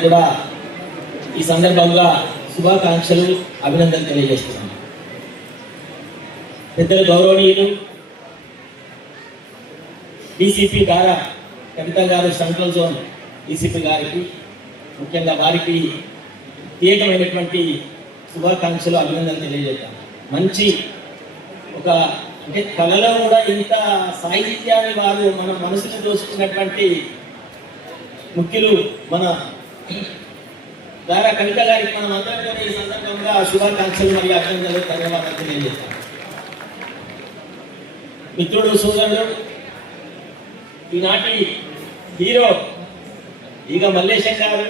అందరికి కూడా ఈ సందర్భంగా శుభాకాంక్షలు, అభినందనలు తెలియజేస్తున్నాను. పెద్దలు గౌరవనీయులు డీసీపీ గారా కవిత గారు, సెంట్రల్ జోన్ డీసీపీ గారికి, ముఖ్యంగా వారికి ప్రత్యేకమైనటువంటి శుభాకాంక్షలు, అభినందనలు తెలియజేస్తాను. మంచి ఒక అంటే కళలో కూడా ఇంత సాహిత్యాన్ని వారు మన మనసుని దోచుకున్నటువంటి ముఖ్యులు మన గారా కవిత గారికి మనం అందరం ఈ సందర్భంగా శుభాకాంక్షలు మరియు అభినందనలు, ధన్యవాదాలు తెలియజేస్తాను. మిత్రుడు, సోదరుడు, ఈనాటి హీరో ఈగ మల్లేశం గారు,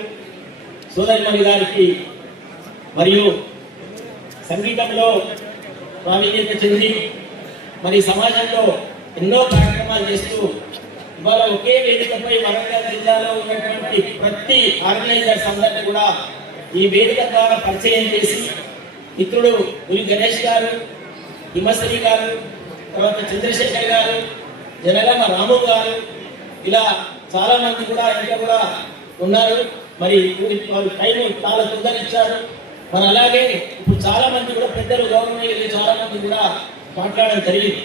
సోదరిమణి గారికి మరియు సంగీతంలో ప్రావీణ్యత చెంది మరి సమాజంలో ఎన్నో కార్యక్రమాలు చేస్తూ ఇవాళ ఒకే వేదికపై వరంగల్ జిల్లాలో ఉన్నటువంటి ప్రతి ఆర్గనైజర్స్ అందరినీ కూడా ఈ వేదిక ద్వారా పరిచయం చేసి మిత్రుడు పులి గణేష్ గారు, హిమశ్రీ గారు, తర్వాత చంద్రశేఖర్ గారు, జనగామ రాము గారు, ఇలా చాలా మంది కూడా ఇంకా కూడా ఉన్నారు. మరి వాళ్ళు టైం చాలా తొందరిచ్చారు. మరి అలాగే ఇప్పుడు చాలా మంది కూడా పెద్దలు, గవర్నమెంట్ చాలా మంది కూడా మాట్లాడడం జరిగింది.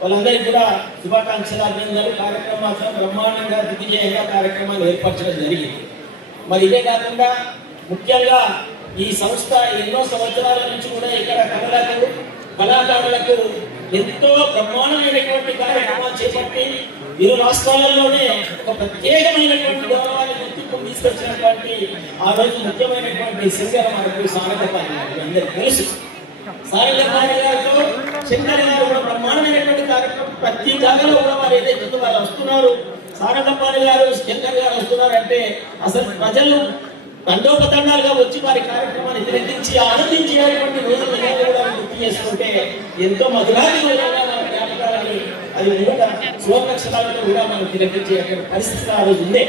వాళ్ళందరికీ కూడా శుభాకాంక్షలు, అభినందనలు. కార్యక్రమాలు బ్రహ్మాండంగా దిగ్విజయంగా కార్యక్రమాలు ఏర్పరచడం జరిగింది. మరి ఇదే కాకుండా ముఖ్యంగా ఈ సంస్థ ఎన్నో సంవత్సరాల నుంచి కూడా ఇక్కడ కళాకారులకు ఎంతో బ్రహ్మాండమైనటువంటి కార్యక్రమాలు చేపట్టి ఇరు రాష్ట్రాలలోనే ఒక ప్రత్యేకమైనటువంటి గౌరవాన్ని గుర్తింపు తీసుకొచ్చినటువంటి ఆ రోజు ముఖ్యమైనటువంటి సింగర్ మనకు సారథపాణి గారు అందరికీ తెలుసు. సారథపాణి గారితో శంకర్ గారు కూడా బ్రహ్మాండమైనటువంటి కార్యక్రమం ప్రతి జాగాలో కూడా వారు ఏదైతే వారు వస్తున్నారు, సారథపాణి గారు, శంకర్ గారు వస్తున్నారంటే అసలు ప్రజలు తండోపతండాలుగా వచ్చి వారి కార్యక్రమాన్ని తిలకించి ఆనందించేటువంటి రోజులు కూడా గుర్తు చేసుకుంటే ఎంతో మధురాధికంగా జ్ఞాపకాలని అది కూడా శుభాకాంక్షలతో కూడా మనం తిలకించే పరిస్థితి ఆ రోజు ఉందే.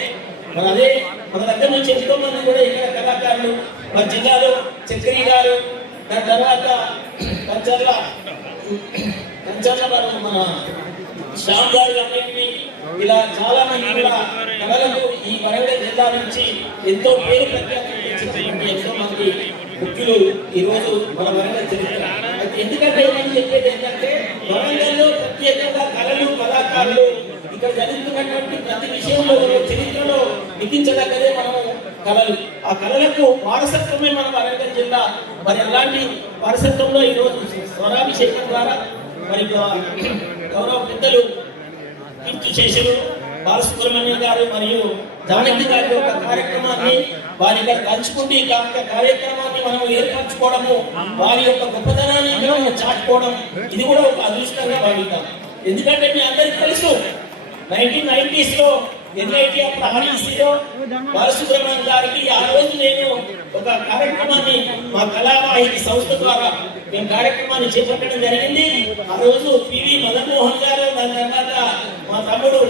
మరి అదే మన దగ్గర నుంచి ఎంతో మంది కూడా ఇక్కడ కళాకారులు మన జిల్లాలో చక్రీ గారు, దాని తర్వాత కంచర్ల మన శ్యామ్ గారు అన్నింటినీ ఇలా చాలా మంది కూడా కళలకు ఈ వరంగల్ జిల్లా నుంచి ఎంతో పేరు ప్రఖ్యాతి ఎంతో మంది ముఖ్యులు ఈ రోజు మన వరంగల్ చరిత్ర. అయితే ఎందుకంటే నేను చెప్పేది ఏంటంటే వరంగల్లో ప్రత్యేకంగా కళలు, కళాకారులు ఇక్కడ జరుగుతున్నటువంటి ప్రతి విషయంలో చరిత్రలో లిఖించదగ్గదే మనము కళలు. ఆ కళలకు వారసత్వమే మన వరంగల్ జిల్లా. మరి అలాంటి వారసత్వంలో ఈరోజు స్వరాభిషేకం ద్వారా మరి గౌరవ పెద్దలు కీర్తి శేషులు బాలసుబ్రహ్మణ్యం గారు మరియు జానకి గారి యొక్క కార్యక్రమాన్ని వారి ఇక్కడ కలుసుకుంటూ ఈ కార్యక్రమాన్ని మనం ఏర్పరచుకోవడము, వారి యొక్క గొప్పతనాన్ని మనం చాటుకోవడం, ఇది కూడా ఒక అదృష్టంగా భావిద్దాం. ఎందుకంటే మీ అందరికీ తెలుసు 1990s లో ఎన్ఐటి ఆర్ఈసీలో బాలసుబ్రహ్మణ్యం గారికి ఆ రోజు నేను ఒక కార్యక్రమాన్ని మా కళావాహిని సంస్థ ద్వారా మేము కార్యక్రమాన్ని చేపట్టడం జరిగింది. ఆ రోజు పివి మదన్మోహన్ గారు, దాని తర్వాత మా తమ్ముడు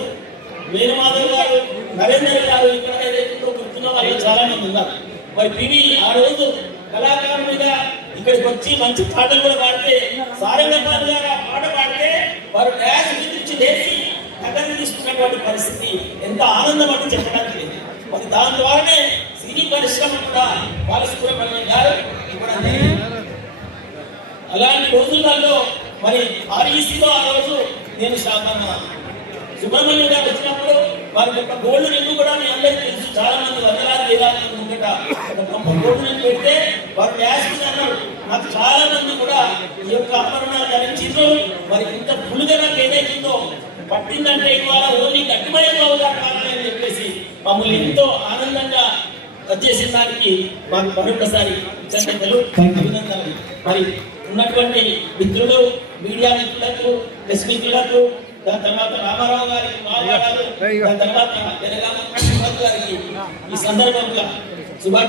వేణుమాధవ్ గారు, నరేందర్ గారు, ఇక్కడ ఏదైతే గుర్తున్న వాళ్ళు చాలా మంది ఉన్నారు. మరి పివి ఆ రోజు కళాకారునిగా ఇక్కడికి వచ్చి మంచి పాటలు కూడా పాడితే, సారంగపాణి గారు ఆ పాట పాడితే వారు డ్యాన్స్ నుంచి లేచి దగ్గర తీసుకున్నటువంటి పరిస్థితి ఎంత ఆనందం అంటే చెప్పడానికి లేదు. మరి దాని ద్వారానే సినీ పరిశ్రమ కూడా బాలసుబ్రహ్మణ్యం గారు ఇవ్వడం జరిగింది. అలాంటి రోజులలో మరి ఆర్ఈసీలో ఆ రోజు నేను సుబ్రహ్మణ్యం గారు వచ్చినప్పుడు వారి యొక్క గోల్డ్ రింగ్ కూడా మీ అందరికీ తెలుసు. చాలా మంది వందలాది వేలాది మంది ముంగట గోల్డ్ రింగ్ పెడితే వారు వేసుకున్నారు. నాకు చాలా మంది కూడా ఈ యొక్క ఆభరణాలు ధరించిందో మరి ఇంత పులుగా నాకు ఏదైతుందో పట్టిందంటే ఇవాళ ఓన్లీ గట్టిమయంగా కావాలని చెప్పేసి మమ్మల్ని ఎంతో ఆనందంగా వచ్చేసిన దానికి మాకు మరొకసారి కృతజ్ఞతలు, అభినందనలు. మరి ఉన్నటువంటి మిత్రులు, మీడియా మిత్రులకు, ప్రెస్ మిత్రులకు, దాని తర్వాత రామారావు గారికి, మావాడాలు, దాని తర్వాత జనగామ గారికి ఈ సందర్భంగా శుభాకాంక్షలు.